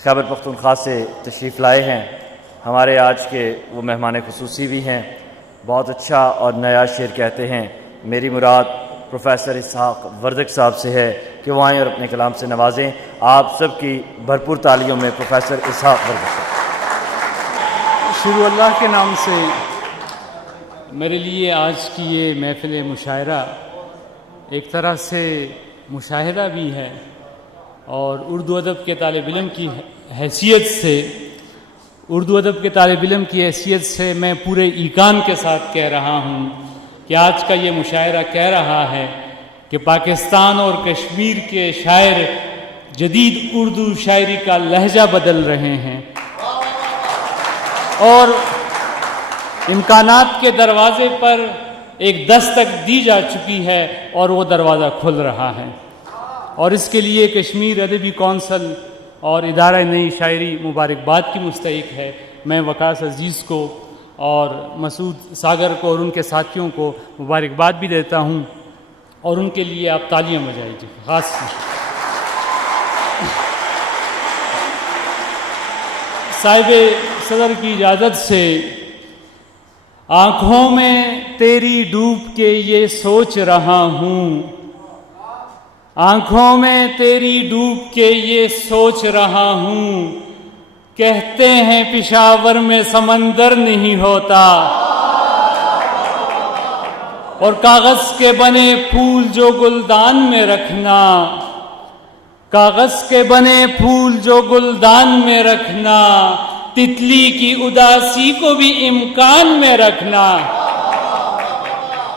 خیبر پختونخوا سے تشریف لائے ہیں. ہمارے آج کے وہ مہمان خصوصی بھی ہیں. بہت اچھا اور نیا شعر کہتے ہیں. میری مراد پروفیسر اسحاق وردک صاحب سے ہے کہ وہ آئیں اور اپنے کلام سے نوازیں. آپ سب کی بھرپور تالیوں میں پروفیسر اسحاق وردک صاحب. شروع اللہ کے نام سے. میرے لیے آج کی یہ محفل مشاعرہ ایک طرح سے مشاہدہ بھی ہے اور اردو ادب کے طالب علم کی حیثیت سے میں پورے ایقان کے ساتھ کہہ رہا ہوں کہ آج کا یہ مشاعرہ کہہ رہا ہے کہ پاکستان اور کشمیر کے شاعر جدید اردو شاعری کا لہجہ بدل رہے ہیں اور امکانات کے دروازے پر ایک دستک دی جا چکی ہے اور وہ دروازہ کھل رہا ہے. اور اس کے لیے کشمیر ادبی کونسل اور ادارہ نئی شاعری مبارکباد کی مستحق ہے. میں وقاص عزیز کو اور مسعود ساگر کو اور ان کے ساتھیوں کو مبارکباد بھی دیتا ہوں اور ان کے لیے آپ تالیاں بجائیے. خاص صاحب صدر کی اجازت سے آنکھوں میں تیری ڈوب کے یہ سوچ رہا ہوں، آنکھوں میں تیری ڈوب کے یہ سوچ رہا ہوں. کہتے ہیں پشاور میں سمندر نہیں ہوتا اور کاغذ کے بنے پھول جو گلدان میں رکھنا، کاغذ کے بنے پھول جو گلدان میں رکھنا، تتلی کی اداسی کو بھی امکان میں رکھنا.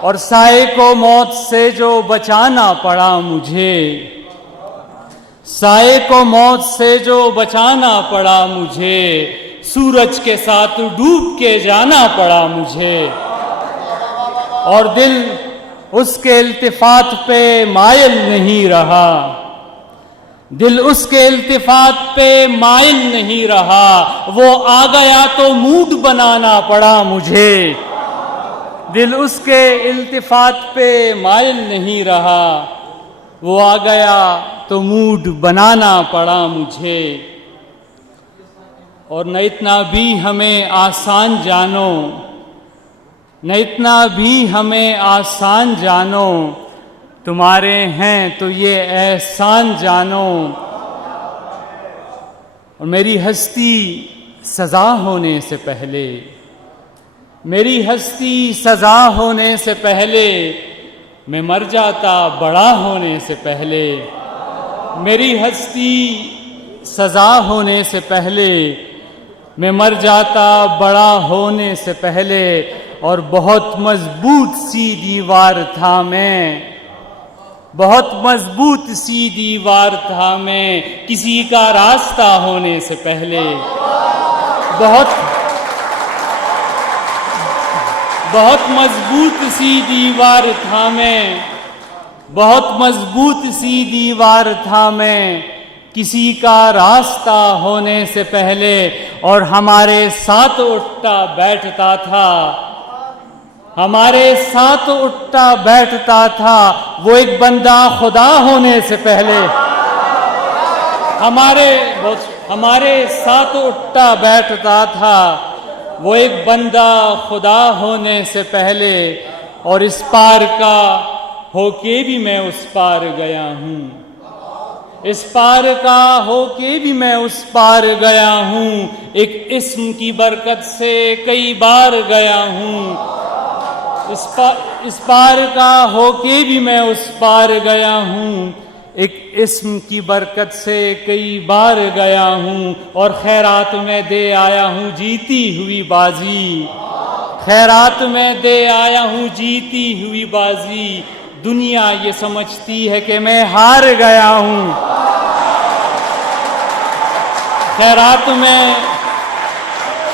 اور سائے کو موت سے جو بچانا پڑا مجھے، سائے کو موت سے جو بچانا پڑا مجھے، سورج کے ساتھ ڈوب کے جانا پڑا مجھے. اور دل اس کے التفات پہ مائل نہیں رہا، دل اس کے التفات پہ مائل نہیں رہا. وہ آ گیا تو موڈ بنانا پڑا مجھے، دل اس کے التفات پہ مائل نہیں رہا. وہ آ گیا تو موڈ بنانا پڑا مجھے. اور نہ اتنا بھی ہمیں آسان جانو، نہ اتنا بھی ہمیں آسان جانو، تمہارے ہیں تو یہ احسان جانو. اور میری ہستی سزا ہونے سے پہلے، میری ہستی سزا ہونے سے پہلے، میں مر جاتا بڑا ہونے سے پہلے. میری ہستی سزا ہونے سے پہلے، میں مر جاتا بڑا ہونے سے پہلے. اور بہت مضبوط سی دیوار تھا میں، بہت مضبوط سی دیوار تھا میں، کسی کا راستہ ہونے سے پہلے. بہت مضبوط سی دیوار تھا میں، بہت مضبوط سی دیوار تھا میں، کسی کا راستہ ہونے سے پہلے. اور ہمارے ساتھ اٹھتا بیٹھتا تھا، ہمارے ساتھ اٹھتا بیٹھتا تھا وہ ایک بندہ خدا ہونے سے پہلے. ہمارے ساتھ اٹھتا بیٹھتا تھا وہ ایک بندہ خدا ہونے سے پہلے. اور اس پار کا ہو کے بھی میں اس پار گیا ہوں، اس پار کا ہو کے بھی میں اس پار گیا ہوں. ایک اسم کی برکت سے کئی بار گیا ہوں، اس پار کا ہو کے بھی میں اس پار گیا ہوں. ایک اسم کی برکت سے کئی بار گیا ہوں. اور خیرات میں دے آیا ہوں جیتی ہوئی بازی، خیرات میں دے آیا ہوں جیتی ہوئی بازی. دنیا یہ سمجھتی ہے کہ میں ہار گیا ہوں.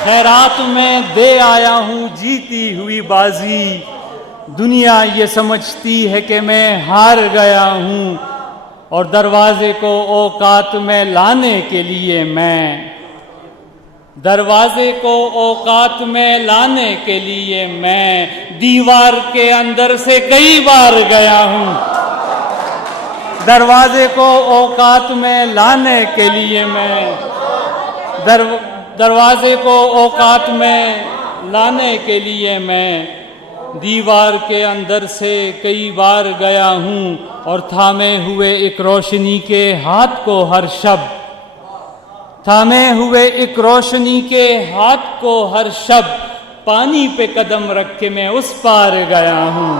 خیرات میں دے آیا ہوں جیتی ہوئی بازی. دنیا یہ سمجھتی ہے کہ میں ہار گیا ہوں. اور دروازے کو اوقات میں لانے کے لیے میں، دروازے کو اوقات میں لانے کے لیے میں دیوار کے اندر سے کئی بار گیا ہوں. دروازے کو اوقات میں لانے کے لیے میں दरवाजे को औकात में लाने के लिए मैं दीवार के अंदर से कई बार गया हूँ और थामे हुए एक रोशनी के हाथ को हर शब, थामे हुए एक रोशनी के हाथ को हर शब पानी पे कदम रख के मैं उस पार गया हूँ,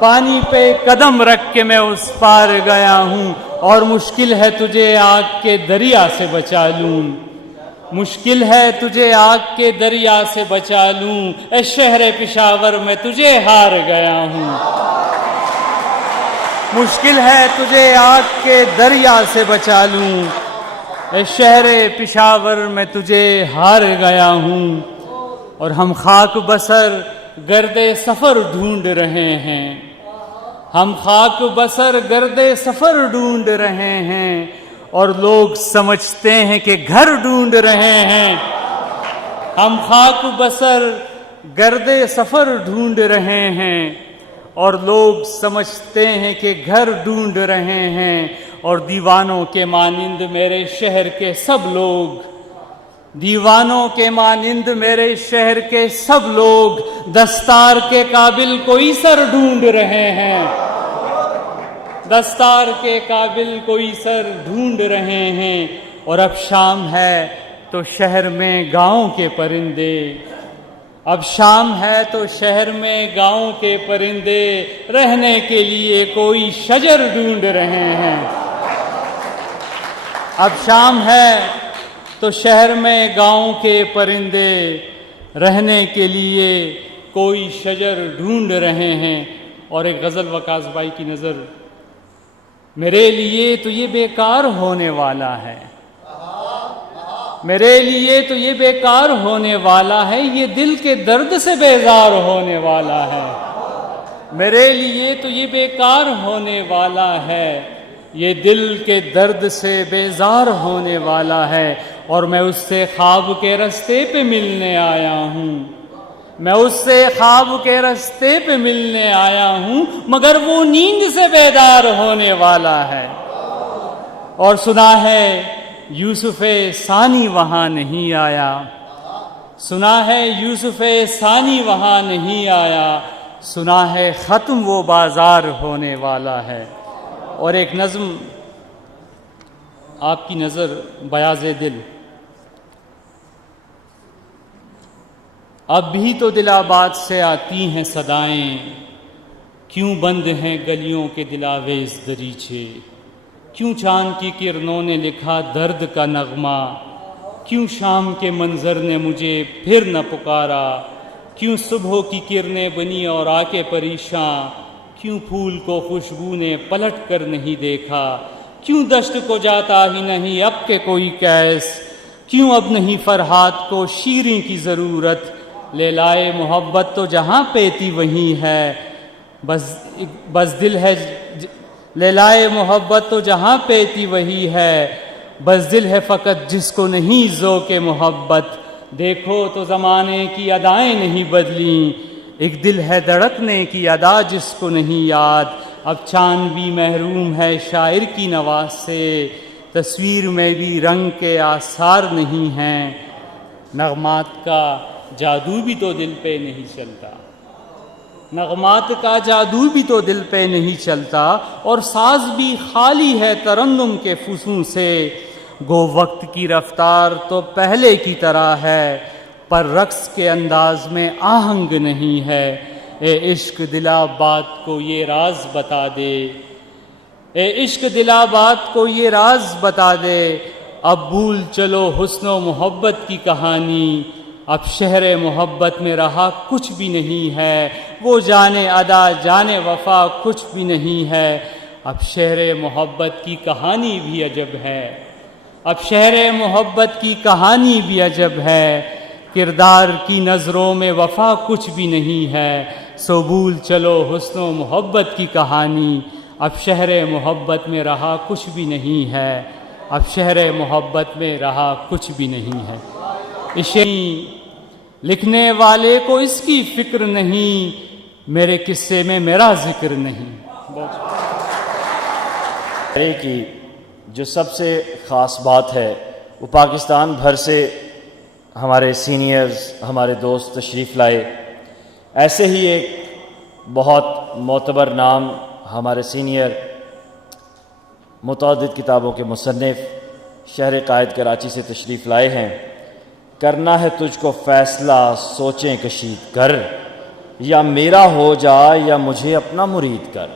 पानी पे कदम रख के मैं उस पार गया हूँ। और मुश्किल है तुझे आग के दरिया से बचा लूँ, मुश्किल है तुझे आग के दरिया से बचा लूँ, ए शहर पेशावर में तुझे हार गया हूँ। मुश्किल है तुझे आग के दरिया से बचा लूँ, ए शहर पेशावर में तुझे हार गया हूँ। और हम खाक बसर गर्दे सफ़र ढूंढ रहे हैं, हम खाक बसर गर्दे सफ़र ढूंढ रहे हैं और लोग समझते हैं कि घर ढूंढ रहे हैं। हम खाक बसर गर्दे सफ़र ढूंढ रहे हैं और लोग समझते हैं कि घर ढूंढ रहे हैं। और दीवानों के मानिंद मेरे शहर के सब लोग, दीवानों के मानिंद मेरे शहर के सब लोग दस्तार के काबिल कोई सर ढूंढ रहे हैं, दस्तार के काबिल कोई सर ढूंढ रहे हैं। और अब शाम है तो शहर में गाँव के परिंदे, अब शाम है तो शहर में गाँव के परिंदे रहने के लिए कोई शजर ढूंढ रहे हैं। अब शाम है तो शहर में गाँव के परिंदे रहने के लिए कोई शजर ढूंढ रहे हैं। और एक गज़ल वकास भाई की नज़र, मेरे लिए तो ये बेकार होने वाला है, मेरे लिए तो ये बेकार होने वाला है, ये दिल के दर्द से बेजार होने वाला है, मेरे लिए तो ये बेकार होने वाला है, ये दिल के दर्द से बेजार होने वाला है। और मैं उससे ख्वाब के रास्ते पे मिलने आया हूँ, मैं उससे ख्वाब के रास्ते पे मिलने आया हूँ, मगर वो नींद से बेदार होने वाला है। और सुना है यूसुफ़े सानी वहाँ नहीं आया, सुना है यूसुफ़े सानी वहाँ नहीं आया, सुना है ख़त्म वो बाज़ार होने वाला है। और एक नज़्म आपकी नज़र बयाज़े दिल, अब भी तो दिलाबाद से आती हैं सदाएं, क्यों बंद हैं गलियों के दिलावेज़ दरीचे, क्यों चाँद की किरणों ने लिखा दर्द का नगमा, क्यों शाम के मंज़र ने मुझे फिर न पुकारा, क्यों सुबह की किरणें बनी और आके परेशान, क्यों फूल को खुशबू ने पलट कर नहीं देखा, क्यों दश्त को जाता ही नहीं अब के कोई कैस, क्यों अब नहीं फरहाद को शीरीं की ज़रूरत, लैलाए मोहब्बत तो जहाँ पेती वहीं है, बस दिल है लैलाए मोहब्बत तो जहाँ पेती वही है, बस दिल है फ़कत जिसको नहीं ज़ौक़े मोहब्बत, देखो तो ज़माने की अदाएँ नहीं बदली, एक दिल है धड़कने की अदा जिसको नहीं याद, अब चाँद भी महरूम है शायर की नवाज से, तस्वीर में भी रंग के आसार नहीं हैं, नगमात का जादू भी तो दिल पे नहीं चलता, नगमात का जादू भी तो दिल पे नहीं चलता, और साज भी खाली है तरन्नुम के फुसूं से, गो वक्त की रफ्तार तो पहले की तरह है, पर रक्स के अंदाज में आहंग नहीं है, ए इश्क दिला बात को ये राज बता दे, ए इश्क दिला बात को ये राज बता दे, अब भूल चलो हुस्न मोहब्बत की कहानी, अब शहर मोहब्बत में रहा कुछ भी नहीं है, वो जाने अदा जाने वफा कुछ भी नहीं है, अब शहर मोहब्बत की कहानी भी अजब है, अब शहर मोहब्बत की कहानी भी अजब है, किरदार की नज़रों में वफा कुछ भी नहीं है, सो भूल चलो हुस्न मोहब्बत की कहानी, अब शहर मोहब्बत में रहा कुछ भी नहीं है, अब शहर मोहब्बत में रहा कुछ भी नहीं है। इसे लिखने वाले को इसकी फिक्र नहीं, मेरे किस्से में मेरा जिक्र नहीं। की जो सबसे ख़ास बात है وہ پاکستان بھر سے ہمارے سینئرز، ہمارے دوست تشریف لائے۔ ایسے ہی ایک بہت معتبر نام ہمارے سینئر متعدد کتابوں کے مصنف شہر قائد کراچی سے تشریف لائے ہیں۔ کرنا ہے تجھ کو فیصلہ سوچیں کشید کر، یا میرا ہو جا یا مجھے اپنا مرید کر۔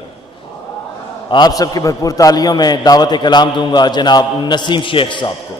آپ سب کی بھرپور تالیوں میں دعوت کلام دوں گا جناب نسیم شیخ صاحب کو۔